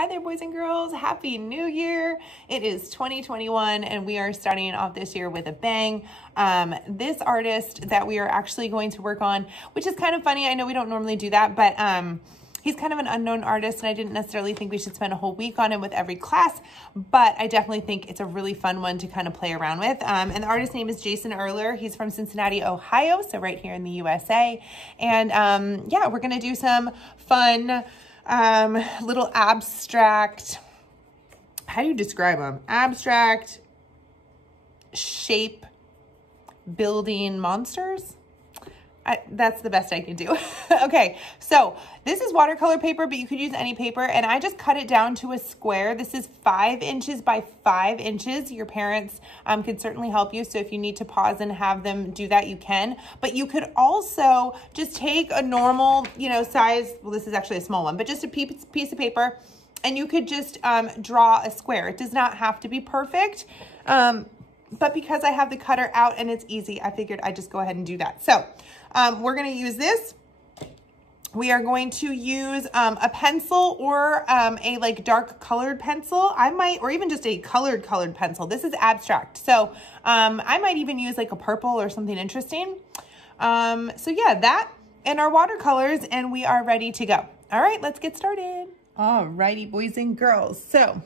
Hi there, boys and girls. Happy New Year. It is 2021 and we are starting off this year with a bang. This artist that we are actually going to work on, which is kind of funny. I know we don't normally do that, but he's kind of an unknown artist and I didn't necessarily think we should spend a whole week on him with every class, but I definitely think it's a really fun one to kind of play around with. And the artist's name is Erler. He's from Cincinnati, Ohio, so right here in the USA. And yeah, we're gonna do some fun little abstract, how do you describe them? Abstract shape building monsters. That's the best I can do. Okay, so this is watercolor paper, but you could use any paper, and I just cut it down to a square. This is 5 inches by 5 inches. Your parents could certainly help you, so if you need to pause and have them do that, you can. But you could also just take a normal, size, well, this is actually a small one, but just a piece of paper, and you could just draw a square. It does not have to be perfect, but because I have the cutter out and it's easy, I figured I'd just go ahead and do that. So we're going to use this. We are going to use a pencil or a like dark colored pencil. I might, or even just a colored pencil. This is abstract. So I might even use like a purple or something interesting. So yeah, that and our watercolors, and we are ready to go. All right, let's get started. All righty, boys and girls. So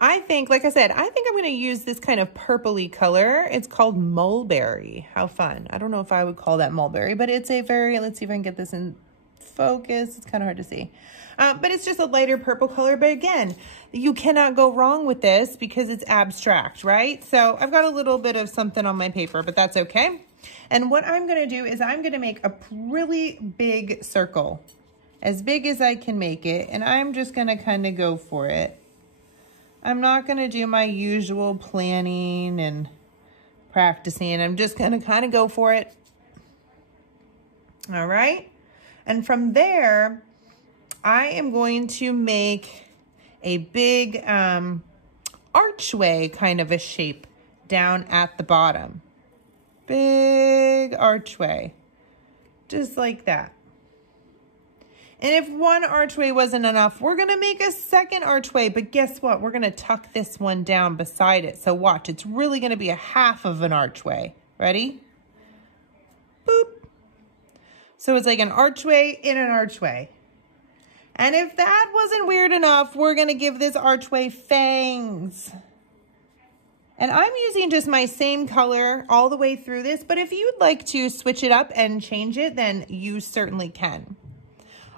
I think, like I said, I think I'm going to use this kind of purpley color. It's called mulberry. How fun. I don't know if I would call that mulberry, but it's a very, let's see if I can get this in focus. It's kind of hard to see. But it's just a lighter purple color. But again, you cannot go wrong with this because it's abstract, right? So I've got a little bit of something on my paper, but that's okay. And what I'm going to do is I'm going to make a really big circle, as big as I can make it. And I'm just going to kind of go for it. I'm not going to do my usual planning and practicing. I'm just going to kind of go for it. All right. And from there, I am going to make a big archway kind of a shape down at the bottom. Big archway. Just like that. And if one archway wasn't enough, we're going to make a second archway. But guess what? We're going to tuck this one down beside it. So watch, it's really going to be a half of an archway. Ready? Boop. So it's like an archway in an archway. And if that wasn't weird enough, we're going to give this archway fangs. And I'm using just my same color all the way through this. But if you'd like to switch it up and change it, then you certainly can.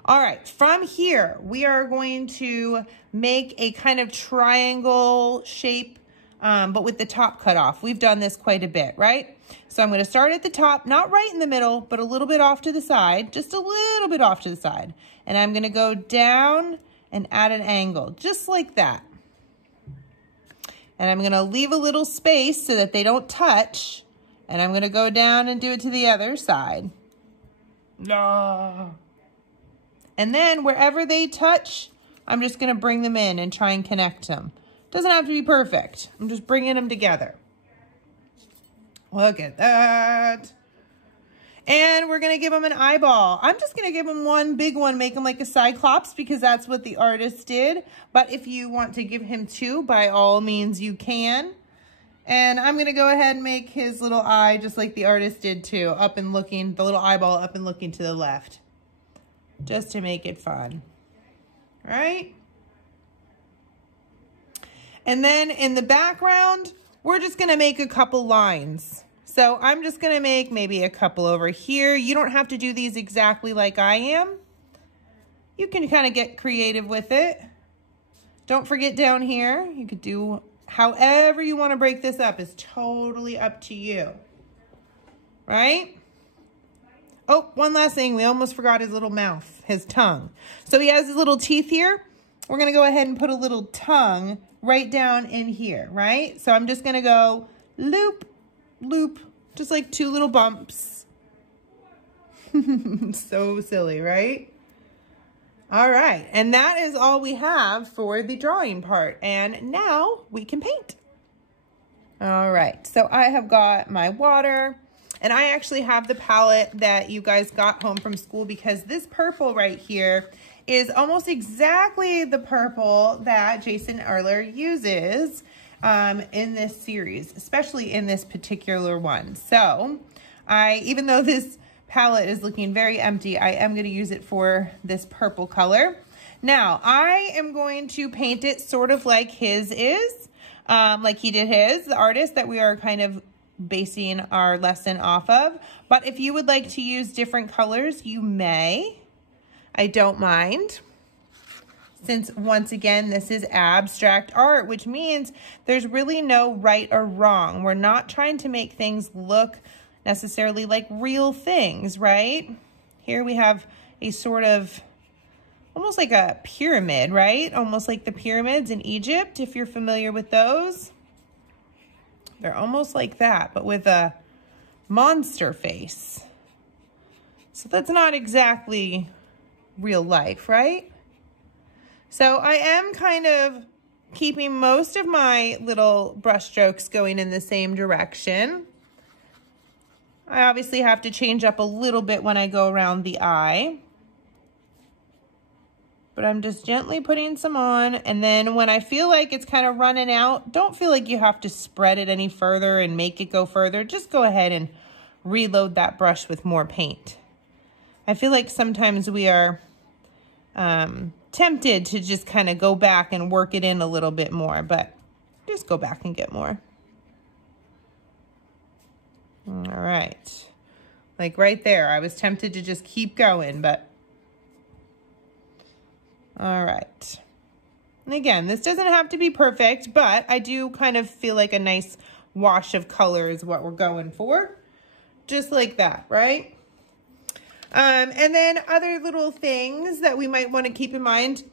All right, from here, we are going to make a kind of triangle shape, but with the top cut off. We've done this quite a bit, right? So I'm going to start at the top, not right in the middle, but a little bit off to the side, just a little bit off to the side. And I'm going to go down and add an angle, just like that. And I'm going to leave a little space so that they don't touch. And I'm going to go down and do it to the other side. No. And then wherever they touch, I'm just going to bring them in and try and connect them. Doesn't have to be perfect. I'm just bringing them together. Look at that. And we're going to give them an eyeball. I'm just going to give them one big one, make them like a cyclops because that's what the artist did. But if you want to give him two, by all means you can. And I'm going to go ahead and make his little eye just like the artist did too, up and looking, the little eyeball up and looking to the left. Just to make it fun, right? And then in the background, we're just gonna make a couple lines. So I'm just gonna make maybe a couple over here. You don't have to do these exactly like I am. You can kind of get creative with it. Don't forget down here, you could do however you wanna break this up. Is totally up to you, right? Oh, one last thing. We almost forgot his little mouth, his tongue. So he has his little teeth here. We're going to go ahead and put a little tongue right down in here, right? So I'm just going to go loop, loop, just like 2 little bumps. So silly, right? All right. And that is all we have for the drawing part. And now we can paint. All right. So I have got my water. And I actually have the palette that you guys got home from school because this purple right here is almost exactly the purple that Jason Erler uses in this series, especially in this particular one. So even though this palette is looking very empty, I am going to use it for this purple color. Now, I am going to paint it sort of like his is, like he did his, the artist that we are kind of basing our lesson off of. But if you would like to use different colors, you may. I don't mind. Since once again, this is abstract art, which means there's really no right or wrong. We're not trying to make things look necessarily like real things, right? Here we have a sort of almost like a pyramid, right? Almost like the pyramids in Egypt, if you're familiar with those. They're almost like that, but with a monster face. So that's not exactly real life, right? So I am kind of keeping most of my little brush strokes going in the same direction. I obviously have to change up a little bit when I go around the eye. But I'm just gently putting some on. And then when I feel like it's kind of running out, don't feel like you have to spread it any further and make it go further. Just go ahead and reload that brush with more paint. I feel like sometimes we are tempted to just kind of go back and work it in a little bit more, but just go back and get more. All right. Like right there, I was tempted to just keep going, but all right. And again, this doesn't have to be perfect, but I do kind of feel like a nice wash of color is what we're going for. Just like that, right? And then other little things that we might want to keep in mind,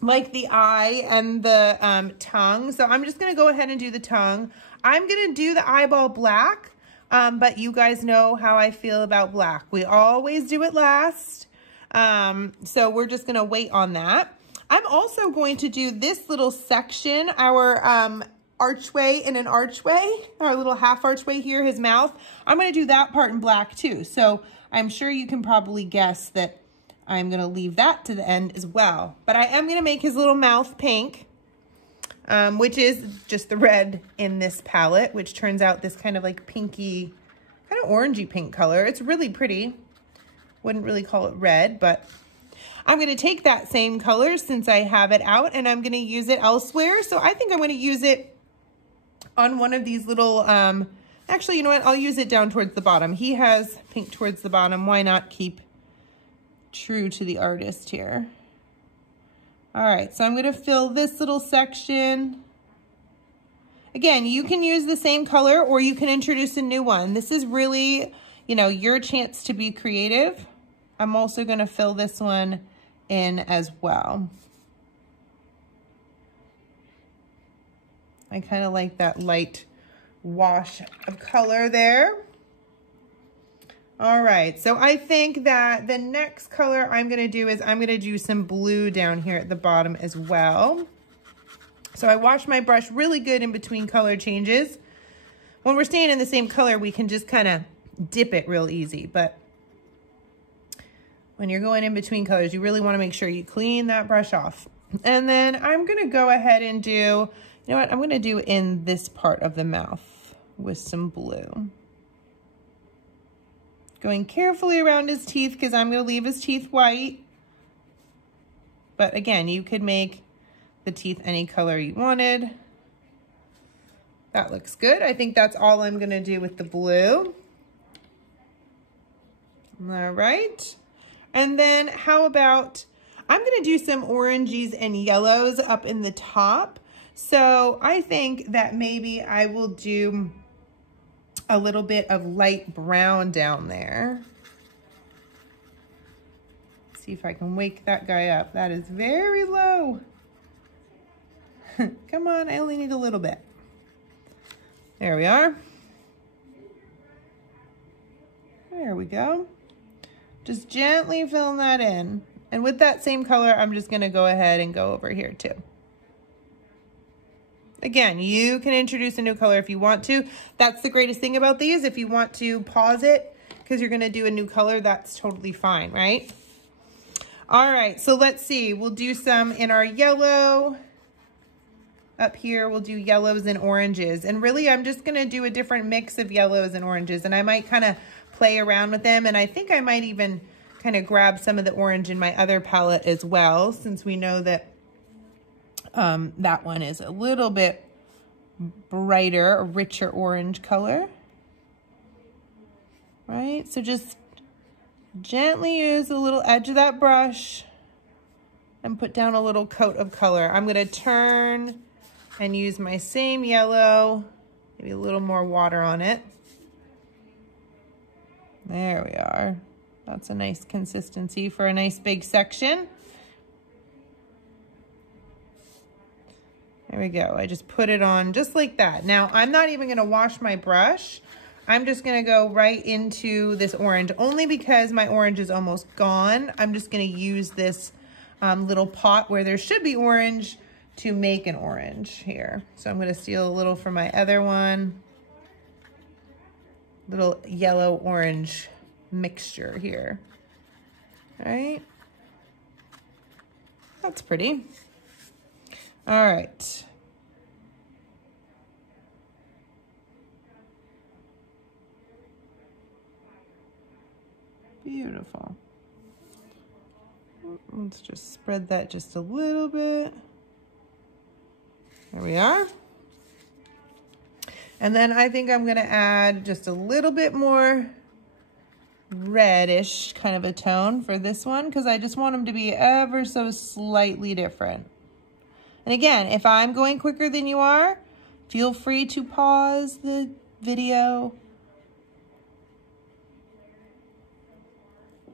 like the eye and the tongue. So I'm just going to go ahead and do the tongue. I'm going to do the eyeball black, but you guys know how I feel about black. We always do it last. So we're just going to wait on that. I'm also going to do this little section, our archway in an archway, our little half archway here, his mouth. I'm going to do that part in black too. So I'm sure you can probably guess that I'm going to leave that to the end as well. But I am going to make his little mouth pink, which is just the red in this palette, which turns out this kind of like pinky, kind of orangey pink color. It's really pretty. Wouldn't really call it red, but I'm going to take that same color since I have it out and I'm going to use it elsewhere. So I think I'm going to use it on one of these little, actually, you know what? I'll use it down towards the bottom. He has pink towards the bottom. Why not keep true to the artist here? All right, so I'm going to fill this little section. Again, you can use the same color or you can introduce a new one. This is really, you know, your chance to be creative. I'm also going to fill this one in as well. I kind of like that light wash of color there. All right, so I think that the next color I'm going to do is I'm going to do some blue down here at the bottom as well. So I wash my brush really good in between color changes. When we're staying in the same color, we can just kind of dip it real easy, but when you're going in between colors, you really want to make sure you clean that brush off. And then I'm going to go ahead and do, you know what, I'm going to do in this part of the mouth with some blue. Going carefully around his teeth because I'm going to leave his teeth white. But again, you could make the teeth any color you wanted. That looks good. I think that's all I'm going to do with the blue. All right. And then how about, I'm going to do some oranges and yellows up in the top. So I think that maybe I will do a little bit of light brown down there. Let's see if I can wake that guy up. That is very low. Come on, I only need a little bit. There we are. There we go. Just gently filling that in. And with that same color, I'm just going to go ahead and go over here too. Again, you can introduce a new color if you want to. That's the greatest thing about these. If you want to pause it because you're going to do a new color, that's totally fine, right? All right, so let's see. We'll do some in our yellow. Up here, we'll do yellows and oranges. And really, I'm just gonna do a different mix of yellows and oranges, and I might kind of play around with them, and I think I might even kind of grab some of the orange in my other palette as well, since we know that that one is a little bit brighter, a richer orange color. Right, so just gently use the little edge of that brush and put down a little coat of color. I'm gonna turn and use my same yellow, maybe a little more water on it. There we are. That's a nice consistency for a nice big section. There we go. I just put it on just like that. Now, I'm not even gonna wash my brush. I'm just gonna go right into this orange, only because my orange is almost gone. I'm just gonna use this little pot where there should be orange to make an orange here. So I'm gonna steal a little from my other one. Little yellow orange mixture here. All right. That's pretty. All right. Beautiful. Let's just spread that just a little bit. There we are. And then I think I'm gonna add just a little bit more reddish kind of a tone for this one, because I just want them to be ever so slightly different. And again, if I'm going quicker than you are, feel free to pause the video.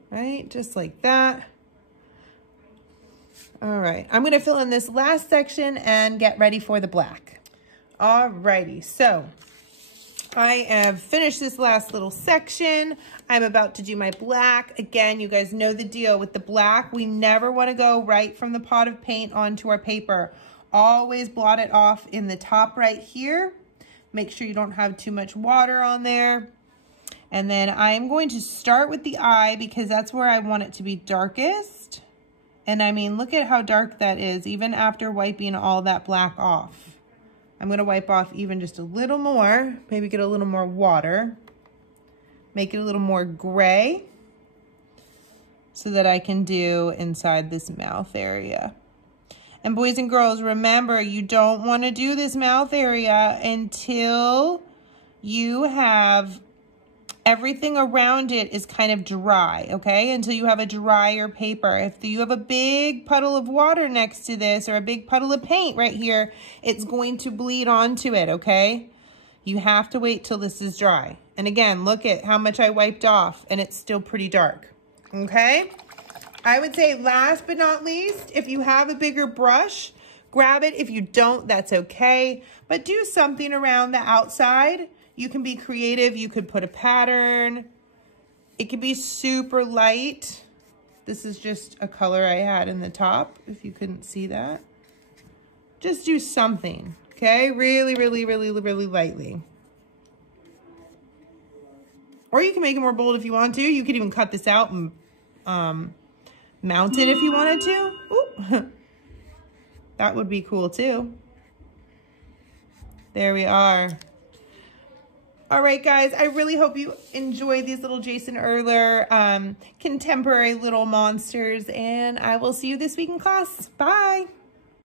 Right, just like that. All right, I'm gonna fill in this last section and get ready for the black. All righty, so I have finished this last little section. I'm about to do my black. Again, you guys know the deal with the black. We never wanna go right from the pot of paint onto our paper. Always blot it off in the top right here. Make sure you don't have too much water on there. And then I'm going to start with the eye because that's where I want it to be darkest. And I mean, look at how dark that is, even after wiping all that black off. I'm gonna wipe off even just a little more, maybe get a little more water, make it a little more gray so that I can do inside this mouth area. And boys and girls, remember, you don't wanna do this mouth area until you have everything around it is kind of dry, okay? Until you have a drier paper. If you have a big puddle of water next to this or a big puddle of paint right here, it's going to bleed onto it, okay? You have to wait till this is dry. And again, look at how much I wiped off and it's still pretty dark, okay? I would say last but not least, if you have a bigger brush, grab it. If you don't, that's okay. But do something around the outside. You can be creative. You could put a pattern. It could be super light. This is just a color I had in the top, if you couldn't see that. Just do something, okay? Really, really, really, really lightly. Or you can make it more bold if you want to. You could even cut this out and mount it if you wanted to. Ooh. That would be cool too. There we are. All right, guys, I really hope you enjoy these little Jason Erler contemporary little monsters, and I will see you this week in class. Bye.